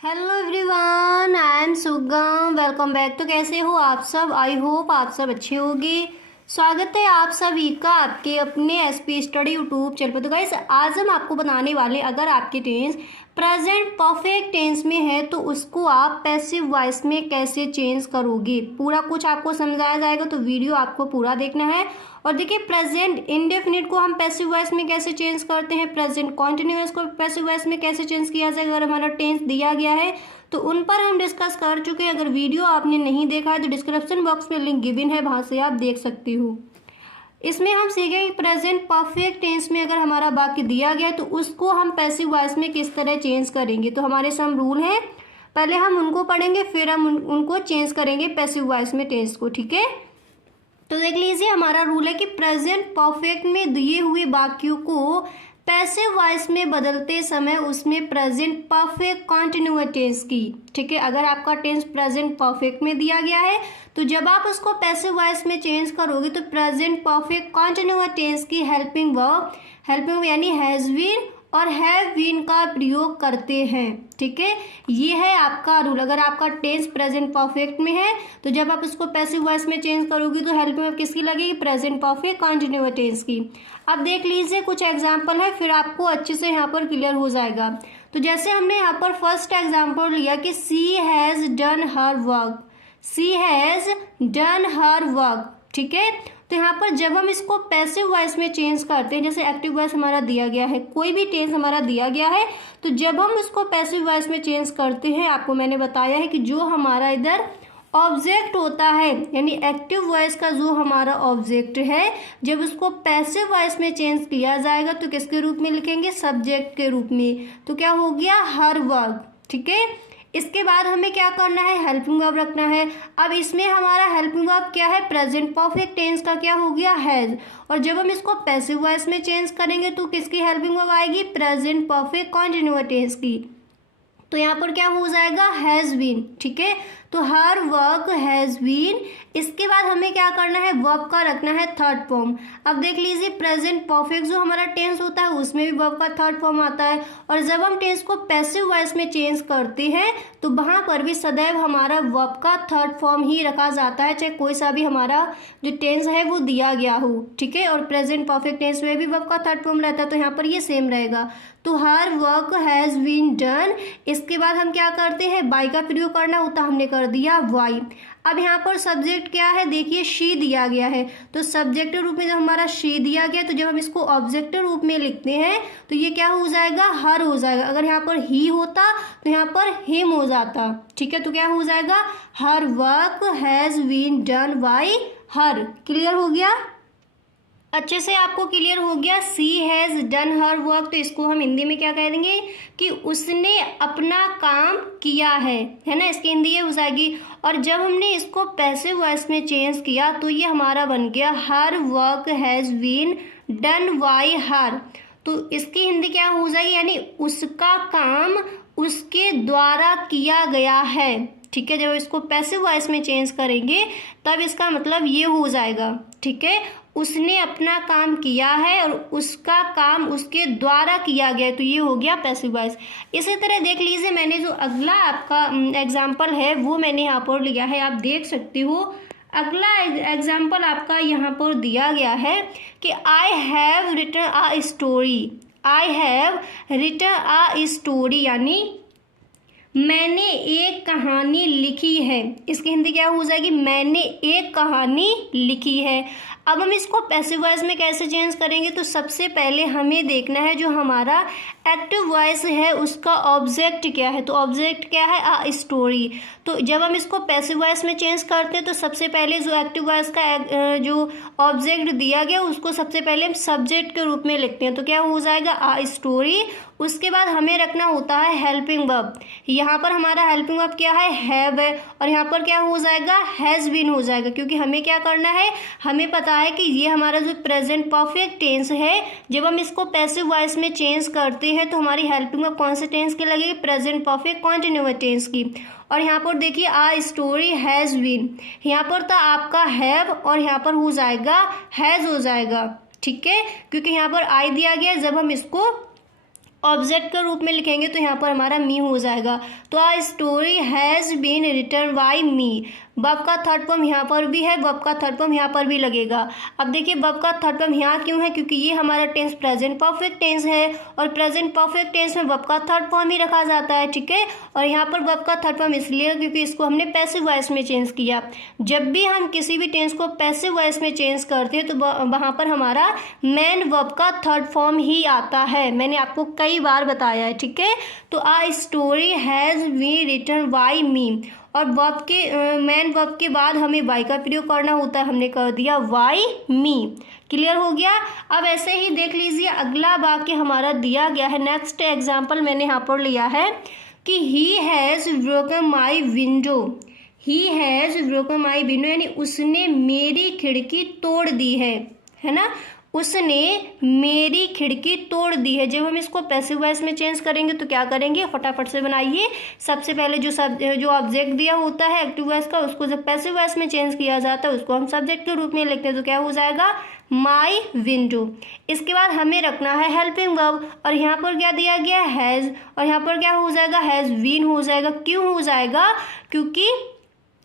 Hello everyone, I am सुगम। Welcome back. तो कैसे हो आप सब? आई होप आप सब अच्छे होंगे। स्वागत है आप सभी का आपके अपने एसपी स्टडी यूट्यूब चैनल पर। तो गाइस, आज हम आपको बताने वाले, अगर आपकी टेंस प्रेजेंट परफेक्ट टेंस में है तो उसको आप पैसिव वॉइस में कैसे चेंज करोगे, पूरा कुछ आपको समझाया जाएगा। तो वीडियो आपको पूरा देखना है। और देखिए, प्रेजेंट इंडेफिनिट को हम पैसिव वॉइस में कैसे चेंज करते हैं, प्रेजेंट कॉन्टिन्यूअस को पैसिव वॉइस में कैसे चेंज किया जाएगा अगर हमारा टेंस दिया गया है, तो उन पर हम डिस्कस कर चुके हैं। अगर वीडियो आपने नहीं देखा है तो डिस्क्रिप्शन बॉक्स में लिंक गिवन है, वहां से आप देख सकते हो। इसमें हम सीखेंगे प्रेजेंट परफेक्ट टेंस में अगर हमारा वाक्य दिया गया तो उसको हम पैसिव वॉइस में किस तरह चेंज करेंगे। तो हमारे सम रूल हैं, पहले हम उनको पढ़ेंगे, फिर हम उनको चेंज करेंगे पैसिव वॉइस में टेंस को। ठीक है, तो देख लीजिए, हमारा रूल है कि प्रेजेंट परफेक्ट में दिए हुए वाक्यों को पैसिव वॉइस में बदलते समय उसमें प्रेजेंट परफेक्ट कॉन्टिन्यूअस टेंस की, ठीक है, अगर आपका टेंस प्रेजेंट परफेक्ट में दिया गया है तो जब आप उसको पैसिव वॉइस में चेंज करोगे तो प्रेजेंट परफेक्ट कॉन्टिन्यूअस टेंस की हेल्पिंग वर्ब यानी हैज बीन और हैव बीन का प्रयोग करते हैं। ठीक है, ये है आपका रूल। अगर आपका टेंस प्रेजेंट परफेक्ट में है तो जब आप उसको पैसिव वॉइस में चेंज करोगे तो हेल्पिंग वर्ब किसकी लगेगी? प्रेजेंट परफेक्ट कॉन्टिन्यूअस टेंस की। अब देख लीजिए, कुछ एग्जाम्पल है, फिर आपको अच्छे से यहाँ पर क्लियर हो जाएगा। तो जैसे हमने यहाँ पर फर्स्ट एग्जाम्पल लिया कि she has done her work, she has done her work. ठीक है, तो यहाँ पर जब हम इसको पैसिव वॉइस में चेंज करते हैं, जैसे एक्टिव वॉइस हमारा दिया गया है, कोई भी टेंस हमारा दिया गया है, तो जब हम इसको पैसिव वॉइस में चेंज करते हैं, आपको मैंने बताया है कि जो हमारा इधर ऑब्जेक्ट होता है, यानी एक्टिव वॉइस का जो हमारा ऑब्जेक्ट है, जब उसको पैसिव वॉइस में चेंज किया जाएगा तो किसके रूप में लिखेंगे? सब्जेक्ट के रूप में। तो क्या हो गया? Her work. ठीक है, इसके बाद हमें क्या करना है? हेल्पिंग वर्ब रखना है। अब इसमें हमारा हेल्पिंग वर्ब क्या है? प्रेजेंट परफेक्ट टेंस का क्या हो गया? हैज। और जब हम इसको पैसिव वॉइस में चेंज करेंगे तो किसकी हेल्पिंग वर्ब आएगी? प्रेजेंट परफेक्ट कॉन्टिन्यूअस टेंस की। तो यहाँ पर क्या हो जाएगा? Has been. ठीक है, तो हर वर्क हैज बीन। इसके बाद हमें क्या करना है? वर्ब का रखना है थर्ड फॉर्म। अब देख लीजिए, प्रेजेंट परफेक्ट जो हमारा टेंस होता है उसमें भी वर्ब का थर्ड फॉर्म आता है, और जब हम टेंस को पैसिव वॉइस में चेंज करते हैं तो वहां पर भी सदैव हमारा वर्ब का थर्ड फॉर्म ही रखा जाता है, चाहे कोई सा भी हमारा जो टेंस है वो दिया गया हो। ठीक है, और प्रेजेंट परफेक्ट टेंस में भी वर्ब का थर्ड फॉर्म रहता है, तो यहाँ पर ये सेम रहेगा। तो her work has been done. इसके बाद हम क्या करते हैं? बाई का प्रयोग करना होता, हमने कर दिया वाई। अब यहाँ पर सब्जेक्ट क्या है? देखिए, शी दिया गया है, तो सब्जेक्ट रूप में जब हमारा शी दिया गया तो जब हम इसको ऑब्जेक्ट रूप में लिखते हैं तो ये क्या हो जाएगा? हर हो जाएगा। अगर यहाँ पर ही होता तो यहाँ पर हिम हो जाता। ठीक है, तो क्या हो जाएगा? Her work has been done by her. Clear हो गया? अच्छे से आपको क्लियर हो गया? She has done her work, तो इसको हम हिंदी में क्या कह देंगे? कि उसने अपना काम किया है ना, इसकी हिंदी ये हो जाएगी। और जब हमने इसको पैसिव वॉइस में चेंज किया तो ये हमारा बन गया her work has been done by her. तो इसकी हिंदी क्या हो जाएगी? यानी उसका काम उसके द्वारा किया गया है। ठीक है, जब इसको पैसिव वॉइस में चेंज करेंगे तब इसका मतलब ये हो जाएगा। ठीक है, उसने अपना काम किया है और उसका काम उसके द्वारा किया गया, तो ये हो गया पैसिव वॉइस। इसी तरह देख लीजिए, मैंने जो अगला आपका एग्जाम्पल है वो मैंने यहाँ पर लिया है, आप देख सकते हो। अगला एग्जाम्पल आपका यहाँ पर दिया गया है कि I have written a story, I have written a story, यानी मैंने एक कहानी लिखी है। इसकी हिंदी क्या हो जाएगी? मैंने एक कहानी लिखी है। अब हम इसको पैसिव वॉइस में कैसे चेंज करेंगे? तो सबसे पहले हमें देखना है जो हमारा एक्टिव वॉइस है उसका ऑब्जेक्ट क्या है। तो ऑब्जेक्ट क्या है? A story. तो जब हम इसको पैसिव वॉइस में चेंज करते हैं तो सबसे पहले जो एक्टिव वॉइस का जो ऑब्जेक्ट दिया गया उसको सबसे पहले हम सब्जेक्ट के रूप में लिखते हैं, तो क्या हो जाएगा? A story. उसके बाद हमें रखना होता है हेल्पिंग वर्ब। यहाँ पर हमारा हेल्पिंग वर्ब क्या है? हैव है, और यहाँ पर क्या हो जाएगा? हैज़ बीन हो जाएगा, क्योंकि हमें क्या करना है? हमें पता है कि ये हमारा जो प्रेजेंट परफेक्ट टेंस है, जब हम इसको पैसिव वॉइस में चेंज करते हैं तो हमारी हेल्पिंग वर्ब कौन से टेंस की लगेगी? प्रेजेंट परफेक्ट कॉन्टिन्यूअस टेंस की। और यहाँ पर देखिए, आ स्टोरी हैज़ बीन, यहाँ पर तो आपका हैव और यहाँ पर हो जाएगा हैज़ हो जाएगा। ठीक है, क्योंकि यहाँ पर आई दिया गया, जब हम इसको ऑब्जेक्ट के रूप में लिखेंगे तो यहाँ पर हमारा मी हो जाएगा। तो a story has been written by me. Verb का थर्ड फॉर्म यहाँ पर भी है, वर्ब का थर्ड फॉर्म यहाँ पर भी लगेगा। अब देखिए वर्ब का थर्ड फॉर्म यहाँ क्यों है, क्योंकि ये हमारा टेंस प्रेजेंट परफेक्ट टेंस है और प्रेजेंट परफेक्ट टेंस में वर्ब का थर्ड फॉर्म ही रखा जाता है, ठीक है। और यहाँ पर वर्ब का थर्ड फॉर्म इसलिए क्योंकि इसको हमने पैसिव वॉइस में चेंज किया। जब भी हम किसी भी टेंस को पैसिव वॉइस में चेंज करते हैं तो वहाँ पर हमारा मेन वर्ब का थर्ड फॉर्म ही आता है। मैंने आपको कई बार बताया है, ठीक है। तो a story has been written by me, और वर्ब के मेन वर्ब के बाद हमें वाई का प्रयोग करना होता है, हमने कर दिया वाई मी। क्लियर हो गया। अब ऐसे ही देख लीजिए अगला वाक्य हमारा दिया गया है। नेक्स्ट एग्जाम्पल मैंने यहाँ पर लिया है कि ही has broken my window. He has broken my window यानी उसने मेरी खिड़की तोड़ दी है ना, उसने मेरी खिड़की तोड़ दी है। जब हम इसको पैसिव वॉइस में चेंज करेंगे तो क्या करेंगे, फटाफट से बनाइए। सबसे पहले जो ऑब्जेक्ट दिया होता है एक्टिव वॉइस का, उसको जब पैसिव वॉइस में चेंज किया जाता है उसको हम सब्जेक्ट के रूप में लिखते हैं, तो क्या हो जाएगा, माई विंडो। इसके बाद हमें रखना है हेल्पिंग वर्ब, और यहाँ पर क्या दिया गया, हैज़, और यहाँ पर क्या हो जाएगा, हैज़ बीन हो जाएगा। क्यों हो जाएगा, क्योंकि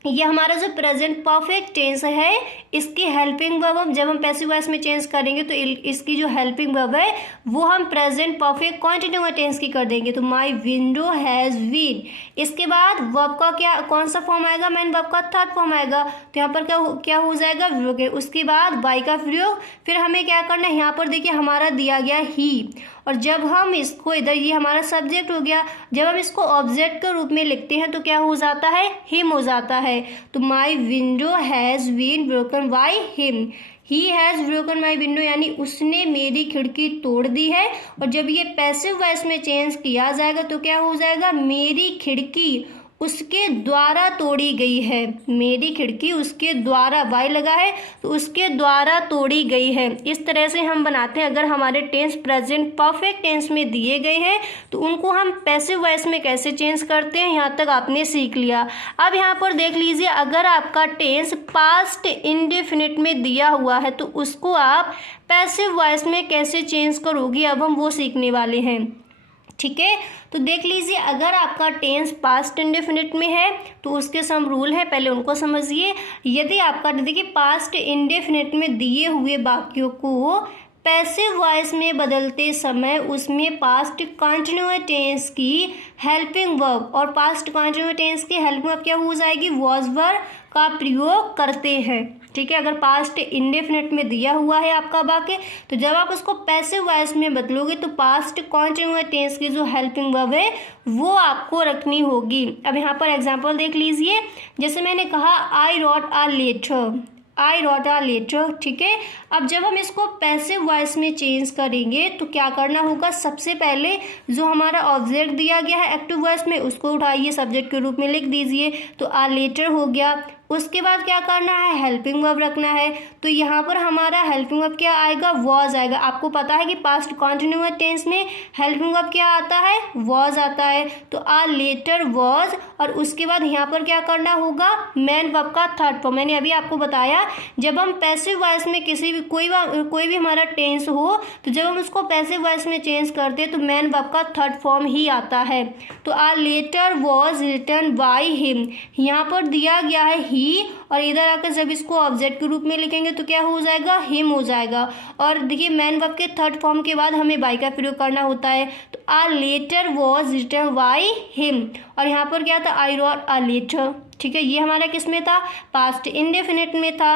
ये हमारा जो प्रेजेंट परफेक्ट टेंस है इसकी हेल्पिंग वर्ब जब हम पैसिव वॉइस में चेंज करेंगे तो इसकी जो हेल्पिंग वर्ब है वो हम प्रेजेंट परफेक्ट कंटीन्यूअस टेंस की कर देंगे। तो माय विंडो हैज़ बीन। इसके बाद वर्ब का कौन सा फॉर्म आएगा, मेन वर्ब का थर्ड फॉर्म आएगा। तो यहाँ पर क्या हो जाएगा, उसके बाद बाई का प्रयोग। फिर हमें क्या करना है, यहाँ पर देखिए हमारा दिया गया ही, और जब हम इसको इधर, ये हमारा सब्जेक्ट हो गया, जब हम इसको ऑब्जेक्ट के रूप में लिखते हैं तो क्या हो जाता है, हिम हो जाता है। तो my window has been broken by him. He has broken my window यानी उसने मेरी खिड़की तोड़ दी है, और जब ये पैसिव वॉइस में चेंज किया जाएगा तो क्या हो जाएगा, मेरी खिड़की उसके द्वारा तोड़ी गई है। मेरी खिड़की उसके द्वारा, वाई लगा है तो उसके द्वारा तोड़ी गई है। इस तरह से हम बनाते हैं। अगर हमारे टेंस प्रेजेंट परफेक्ट टेंस में दिए गए हैं तो उनको हम पैसिव वॉइस में कैसे चेंज करते हैं, यहाँ तक आपने सीख लिया। अब यहाँ पर देख लीजिए, अगर आपका टेंस पास्ट इंडेफिनिट में दिया हुआ है तो उसको आप पैसिव वॉइस में कैसे चेंज करोगे, अब हम वो सीखने वाले हैं, ठीक है। तो देख लीजिए, अगर आपका टेंस पास्ट इंडेफिनिट में है तो उसके सम रूल है, पहले उनको समझिए। यदि आपका देखिए पास्ट इंडेफिनिट में दिए हुए वाक्यों को पैसिव वॉइस में बदलते समय उसमें पास्ट कंटिन्यूअस टेंस की हेल्पिंग वर्ब और पास्ट कंटिन्यूअस टेंस की हेल्पिंग वर्ब क्या हो जाएगी, वॉज वर्ब का प्रयोग करते हैं, ठीक है। अगर पास्ट इंडेफिनिट में दिया हुआ है आपका वाक्य तो जब आप उसको पैसिव वॉइस में बदलोगे तो पास्ट कंटिन्यूअस टेंस की जो हेल्पिंग वर्ब है वो आपको रखनी होगी। अब यहाँ पर एग्जांपल देख लीजिए, जैसे मैंने कहा I wrote a letter, I wrote a letter, ठीक है। अब जब हम इसको पैसिव वॉइस में चेंज करेंगे तो क्या करना होगा, सबसे पहले जो हमारा ऑब्जेक्ट दिया गया है एक्टिव वॉइस में उसको उठाइए, सब्जेक्ट के रूप में लिख दीजिए, तो अ लेटर हो गया। उसके बाद क्या करना है, हेल्पिंग वर्ब रखना है। तो यहाँ पर हमारा हेल्पिंग वर्ब क्या आएगा, वॉज आएगा। आपको पता है कि पास्ट कंटिन्यूअस टेंस में हेल्पिंग वर्ब क्या आता है, वॉज आता है। तो आ लेटर वॉज, और उसके बाद यहाँ पर क्या करना होगा, मेन वर्ब का थर्ड फॉर्म। मैंने अभी आपको बताया जब हम पैसिव वॉइस में किसी भी कोई भी हमारा टेंस हो तो जब हम उसको पैसिव वॉइस में चेंज करते हैं तो मेन वर्ब का थर्ड फॉर्म ही आता है। तो a letter was written by him, यहाँ पर दिया गया है ही, और इधर आकर जब इसको ऑब्जेक्ट के रूप में लिखेंगे तो क्या हो जाएगा, हिम हो जाएगा। और देखिए मेन वर्ब के थर्ड फॉर्म के बाद हमें बाय का प्रयोग करना होता है। तो a letter was written by him, और यहाँ पर क्या था, आई रॉट अ लेटर, ठीक है। ये हमारा किस में था, पास्ट इंडेफिनिट में था।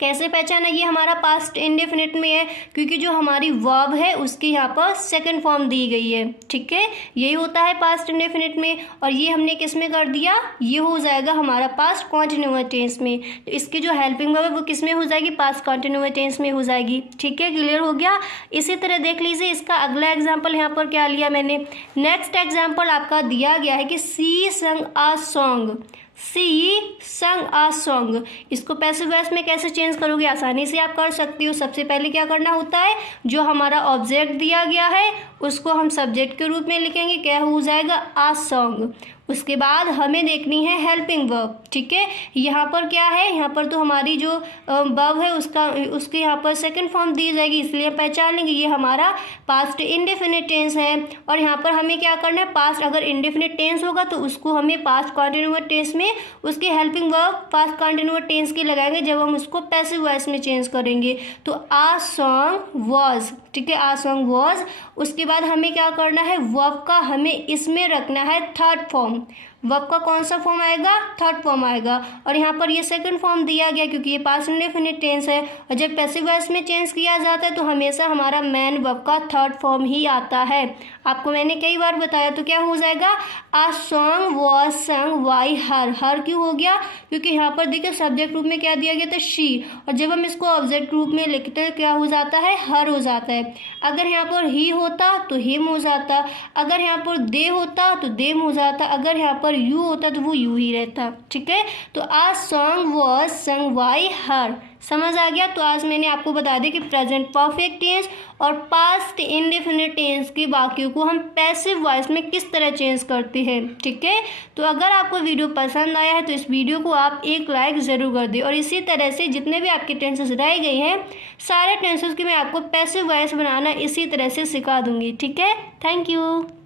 कैसे पहचाना ये हमारा पास्ट इंडेफिनिट में है, क्योंकि जो हमारी वर्ब है उसकी यहाँ पर सेकंड फॉर्म दी गई है, ठीक है। यही होता है पास्ट इंडेफिनिट में, और ये हमने किस में कर दिया, ये हो जाएगा हमारा पास्ट कंटिन्यूअस टेंस में। तो इसकी जो हेल्पिंग वर्ब है वो किस में हो जाएगी, पास्ट कंटिन्यूअस टेंस में हो जाएगी, ठीक है। क्लियर हो गया। इसी तरह देख लीजिए इसका अगला एग्जाम्पल यहाँ पर क्या लिया मैंने। नेक्स्ट एग्जाम्पल आपका दिया गया है कि सी संग अ सॉन्ग, सी संग अ सॉन्ग। इसको पैसिव वॉइस में कैसे चेंज करोगे, आसानी से आप कर सकती हो। सबसे पहले क्या करना होता है, जो हमारा ऑब्जेक्ट दिया गया है उसको हम सब्जेक्ट के रूप में लिखेंगे, क्या हो जाएगा, अ सॉन्ग। उसके बाद हमें देखनी है हेल्पिंग वर्ब। ठीक है, यहाँ पर क्या है, यहाँ पर तो हमारी जो वर्ब है उसके यहाँ पर सेकंड फॉर्म दी जाएगी, इसलिए पहचान लेंगे ये हमारा पास्ट इंडेफिनिट टेंस है। और यहाँ पर हमें क्या करना है, पास्ट अगर इंडेफिनिट टेंस होगा तो उसको हमें पास्ट कंटिन्यूअस टेंस में उसकी helping verb past continuous tense की लगाएंगे जब हम उसको पैसिव वॉइस में चेंज करेंगे। तो आ सॉन्ग वॉज, ठीक है, आ सॉन्ग वॉज। उसके बाद हमें क्या करना है, वर्ब का हमें इसमें रखना है थर्ड फॉर्म। वर्ब का कौन सा फॉर्म आएगा, थर्ड फॉर्म आएगा। और यहाँ पर ये सेकंड फॉर्म दिया गया क्योंकि ये पास्ट इंडेफिनिट टेंस है, और जब पैसिव वॉइस में चेंज किया जाता है तो हमेशा हमारा मेन वर्ब का थर्ड फॉर्म ही आता है। आपको मैंने कई बार बताया, तो क्या हो जाएगा, a song was sung by her. Her क्यों हो गया, क्योंकि यहाँ पर देखिए सब्जेक्ट रूप में क्या दिया गया था, शी, और जब हम इसको ऑब्जेक्ट रूप में लिखते हैं क्या हो जाता है, हर हो जाता है। अगर यहाँ पर ही होता तो हिम हो जाता, अगर यहाँ पर दे होता तो देम हो जाता, अगर यहाँ पर यू होता तो वो यू ही रहता। ठीक है, तो आ सॉन्ग वॉज संग बाय हर। समझ आ गया। तो आज मैंने आपको बता दिया कि प्रेजेंट परफेक्ट टेंस और पास्ट इंडेफिनिट टेंस की बाकियों को हम पैसिव वॉइस में किस तरह चेंज करते हैं। ठीक है, तो अगर आपको वीडियो पसंद आया है तो इस वीडियो को आप एक लाइक ज़रूर कर दें, और इसी तरह से जितने भी आपके टेंसेस रह गए हैं सारे टेंसेस की मैं आपको पैसिव वॉइस बनाना इसी तरह से सिखा दूंगी। ठीक है, थैंक यू।